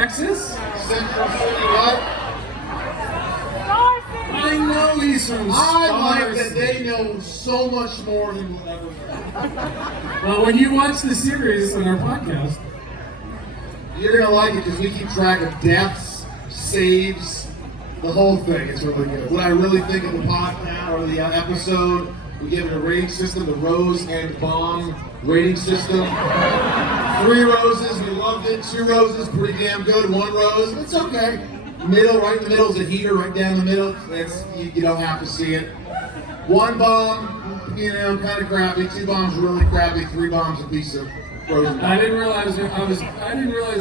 Texas? Central City, what? I know he's from I like Stars. that they know so much more than we'll ever know. Well, when you watch the series on our podcast, You're gonna like it because we keep track of deaths, saves, the whole thing. It's really good. What I really think of the podcast or the episode, we give it a rating system, the Rosenbaum rating system. 3 roses, we loved it. 2 roses, pretty damn good. 1 rose, it's okay. Middle, right in the middle is a heater, right down the middle. It's you don't have to see it. 1 bomb, kind of crappy. 2 bombs, really crappy. 3 bombs, a piece of Rosenbaum. I didn't realize I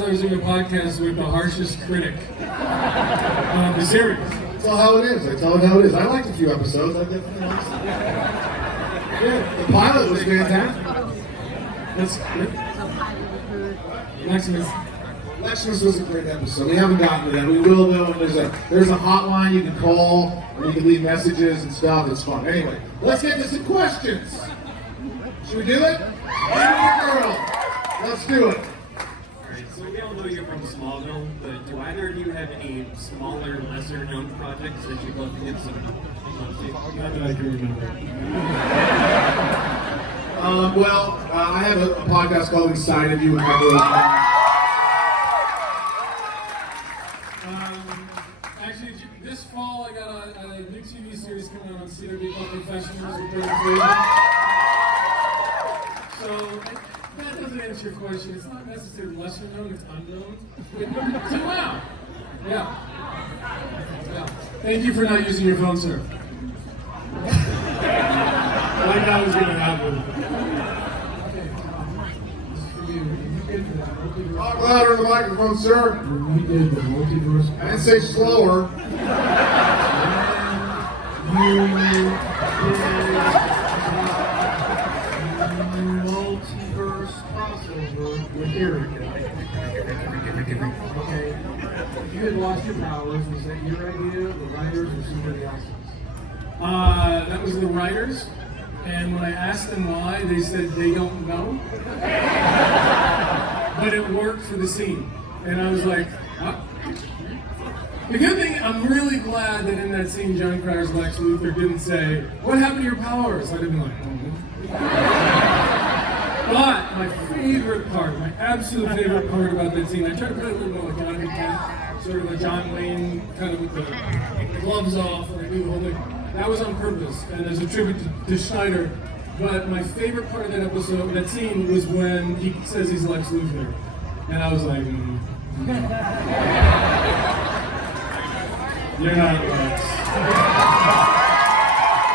was doing a podcast with the harshest critic of the series. That's all how it is. I tell it how it is. I liked a few episodes. I definitely liked it. Yeah, the pilot was fantastic. That's good. Leximus was a great episode. We haven't gotten to that. We will though. There's a hotline you can call and you can leave messages and stuff. It's fun. Anyway, let's get to some questions. Should we do it? Girl. Let's do it. Alright, so we all know you're from Smallville, but do either of you have any smaller, lesser known projects that you'd love to get some Not that I can remember. I have a podcast called Inside of You with my Rosenbaum. Actually, this fall I got a new TV series coming out on CW called Professionals with David Fraser. So that doesn't answer your question. It's not necessarily lesser known, it's unknown. So wow. Yeah. Thank you for not using your phone, sir. Like I was gonna happen. Talk louder in the microphone, sir. We did the multiverse. I didn't say slower. Multiverse crossover with Eric. Okay. You had lost your powers. Was that your idea, the writers, or somebody else's? That was the writers. And when I asked them why, they said they don't know. But it worked for the scene. And I was like, huh? The good thing, I'm really glad that in that scene, John Crier's Lex Luthor didn't say, what happened to your powers? I'd have been like, But my favorite part, my absolute favorite part about that scene, I tried to put it a little more like Johnny Kent, sort of like John Wayne, kind of with the gloves off, and I do the whole thing. That was on purpose, and as a tribute to Schneider. But my favorite part of that episode, that scene, was when he says he's Lex Luthor. And I was like, You're not Lex.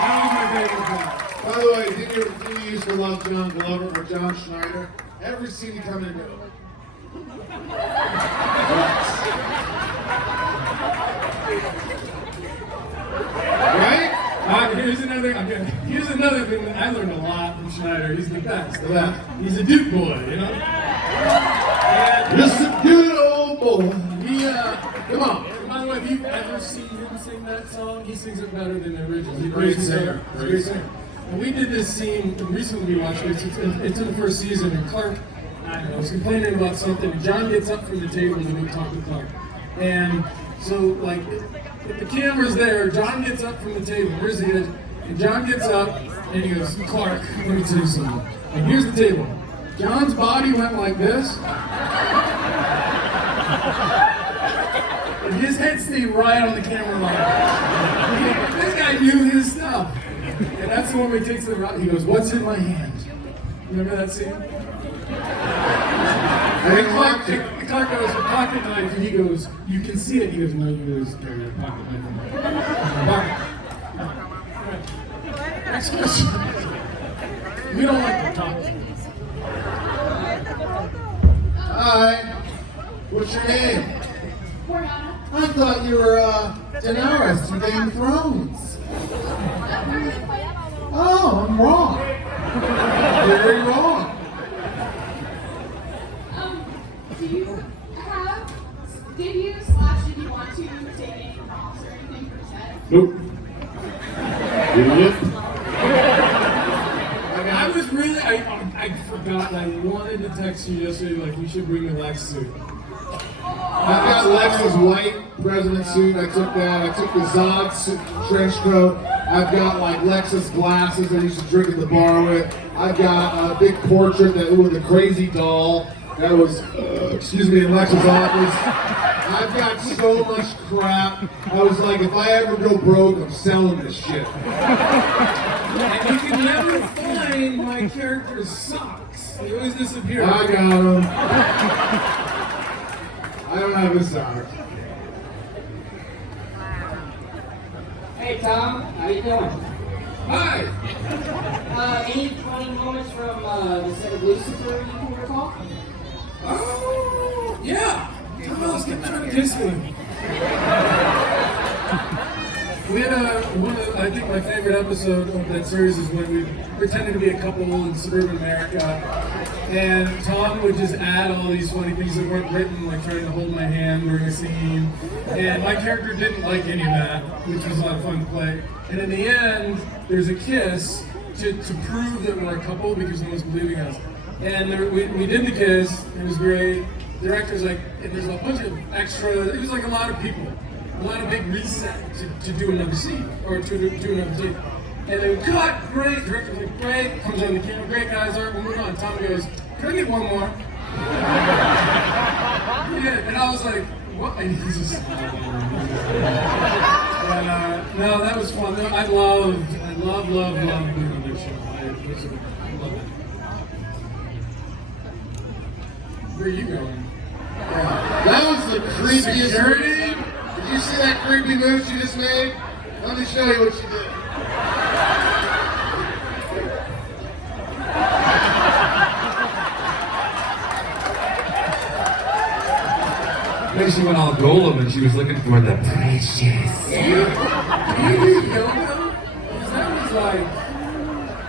That was my favorite part. By the way, did you used to love John Glover or John Schneider? Every scene he come in and go. Right? Here's another thing that I learned a lot from Schneider. He's the best. He's a Duke boy, you know? And, Just a good old boy. Come on. By the way, if you've ever seen him sing that song, he sings it better than the original. He's a Great singer. Great singer. And we did this scene recently. We watched it. It's in the first season, and Clark, I don't know, was complaining about something. And John gets up from the table to go talk to Clark. And so, like, if the camera's there, John gets up from the table. Here's he is. And John gets up and he goes, Clark, let me tell you something. And here's the table. John's body went like this. And his head stayed right on the camera line. This guy knew his stuff. And that's the one where he takes the rock. He goes, what's in my hand? Remember that scene? And Clark goes, a pocket knife, and he goes, you can see it. He goes, no, you just carry a pocket knife. Next question. We don't like to talk. Hi. What's your name? I thought you were Daenerys from Game of Thrones. Oh, I'm wrong. Very wrong. Did you want to take any props or anything for set? Nope. I was really, I forgot, I wanted to text you yesterday, like, you should bring the Lex suit. I Lex's white president suit. I took that. I took the Zod trench coat. I've got like Lexus glasses that I used to drink at the bar with. I've got a big portrait that with a crazy doll that was, in Lex's office. I've got so much crap. I was like, if I ever go broke, I'm selling this shit. And you can never find my character's socks. They always disappear. I got them. I don't have a sock. Hey Tom, how you doing? Hi! Any funny moments from the set of Lucifer you can recall? Oh, yeah! Let's get trying to kiss me. We had I think my favorite episode of that series is when we pretended to be a couple in suburban America, and Tom would just add all these funny things that weren't written, like trying to hold my hand during a scene, and my character didn't like any of that, which was a lot of fun to play. And in the end, there's a kiss to prove that we're a couple because no one's believing us. And we did the kiss, it was great. The director's like, and there's a bunch of extra, it was like a lot of people. A lot of big reset to do another scene, or to do another scene. And then cut, great, director's like, great, comes on the camera, great guys, all right, we'll move on. Tom goes, can I get one more? Yeah, and I was like, what? And he's just, no, that was fun. I love being on their show. I love it. Where are you going? That was the creepiest. Security? Did you see that creepy move she just made? Let me show you what she did. Then she went all golem and she was looking for the precious. You do yoga? Because that was like,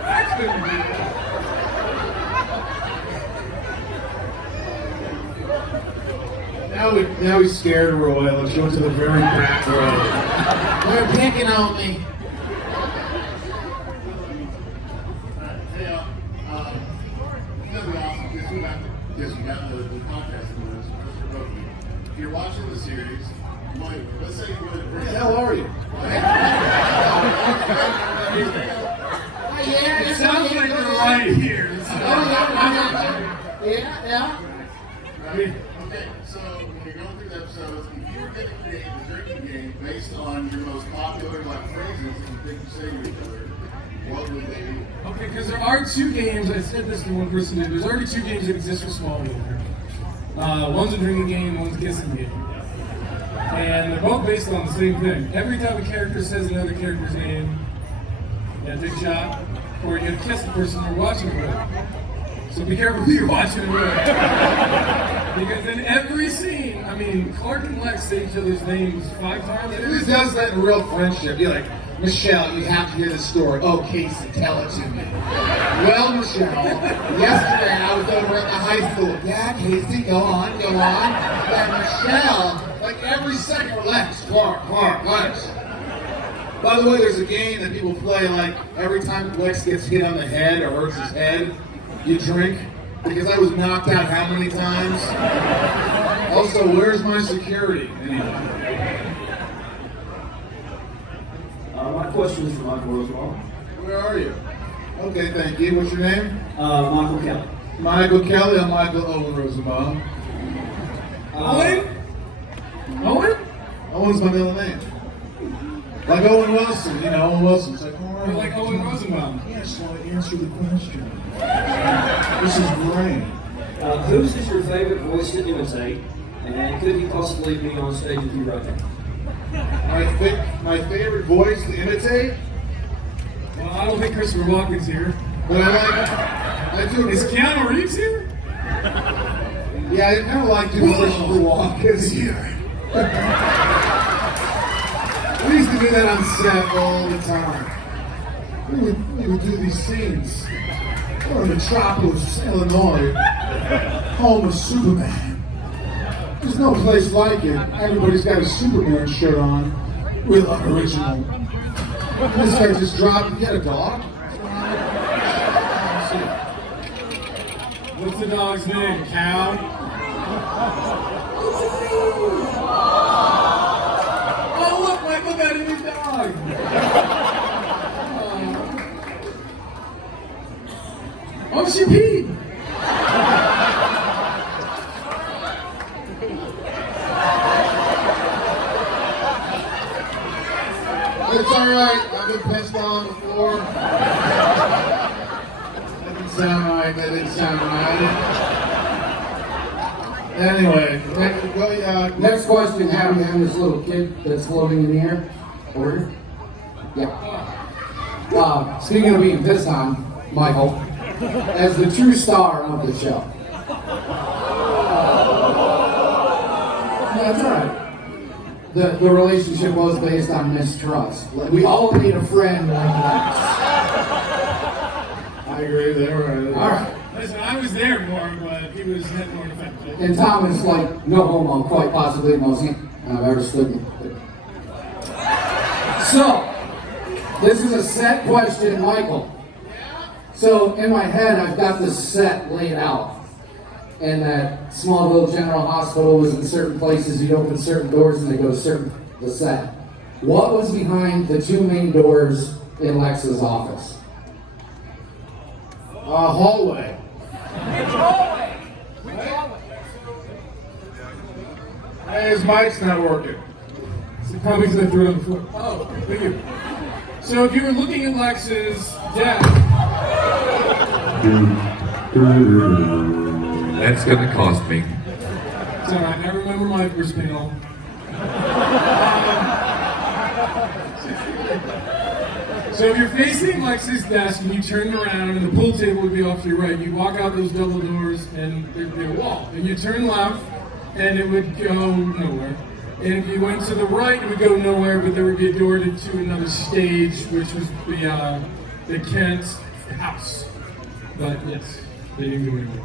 that's gonna be. Now we scared her away. Let's go to the very back row. They're picking on me. Hey, it's gonna be awesome because you got the podcast winners. If you're watching the series, you might, let's say you would. Where the hell are you? It sounds like they're right here. Yeah. Okay, so when you're going through the episodes, if you were going to create a drinking game based on your most popular phrases and things you say to each other, what would they be? Okay, because there are two games, I said this to one person, there's already two games that exist for Smallville. One's a drinking game, one's a kissing game. And they're both based on the same thing. Every time a character says another character's name, you gotta take a shot, or you gotta kiss the person you're watching with. So be careful who you're watching it with. Because in every scene, I mean, Clark and Lex say each other's names 5 times. Who does that in real friendship? You're like, Michelle, you have to hear the story. Oh, Casey, tell it to me. Well, Michelle, yesterday I was over at the high school. Yeah, Casey, go on. And Michelle, like every second, Lex, Clark, Lex. By the way, there's a game that people play, like every time Lex gets hit on the head or hurts his head, you drink. Because I was knocked out how many times? Also, where's my security? Anyway. My question is for Michael Rosenbaum. Where are you? Okay, thank you. What's your name? Michael Kelly. Michael Kelly. I'm Michael Owen Rosenbaum. Owen? Owen's my middle name. Like Owen Wilson, Owen Wilson's like, all right. You're like Owen Rosenbaum. Yes, so I answer the question. This is great. Whose is your favorite voice to imitate? And could he possibly be on stage with you right now? My favorite voice to imitate? Well, I don't think Christopher Walken's here. But I do. Is Keanu Reeves here? Yeah, I kind of like doing Christopher Walken's here. We used to do that on set all the time. We would do these scenes. We're in Metropolis, Illinois, home of Superman. There's no place like it. Everybody's got a Superman shirt on. Real unoriginal. And this guy just dropped. You got a dog? What's the dog's name? Cow? it's all right. I've been pissed on before. That didn't sound right. That didn't sound right. Anyway, Next question, how do you have this little kid that's floating in the air? Order? Yeah. Speaking of being pissed on, Michael, as the true star of the show. That's all right. The relationship was based on mistrust. We all need a friend like Lex. I agree there. All right. Listen, I was there more, but he was had more defensive. And Thomas, like, no homo, quite possibly the most I've ever stood in. So, this is a set question, Michael. So, in my head, I've got this set laid out. And that Smallville General Hospital was in certain places, you'd open certain doors and they go to the set. What was behind the two main doors in Lex's office? Hallway. Hey, his mic's not working. So probably because I threw it on the floor. Oh, thank you. So if you were looking at Lex's desk, That's gonna cost me. it's all right. I remember my first panel. So if you're facing Lex's desk and you turned around and the pool table would be off to your right, you walk out those double doors and there'd be a wall. And you turn left and it would go nowhere. And if you went to the right, it would go nowhere, but there would be a door to another stage, which was the Kent house. But yes, they didn't go anywhere.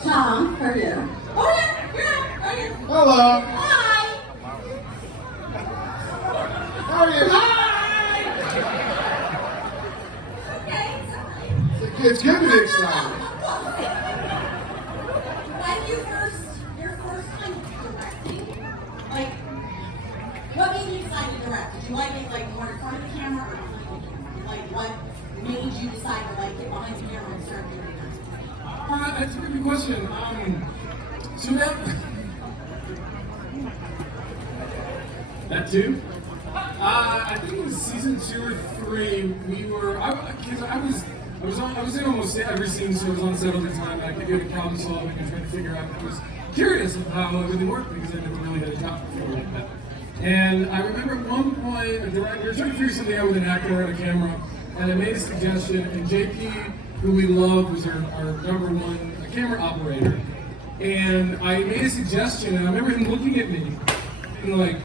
Tom, how are you? Oh, yeah, you're here. Hello. Hi. How are you? Okay, it's all right. It's good to be excited. When your first time directing, like, what made you decide to direct? Did you like it like more in front of the camera or behind the camera? Like, what made you decide to like get behind the camera and start doing that? That's a good question. So that too. I think it was season 2 or 3. We were I was in almost every scene, so I was on set all the time. I could do the problem solving and trying to figure out. I was curious of how it really worked because I never really had a job before like that. And I remember at one point, we were trying to figure something out with an actor and a camera, and I made a suggestion, and JP, who we love, was our #1 camera operator. And I made a suggestion, and I remember him looking at me and like,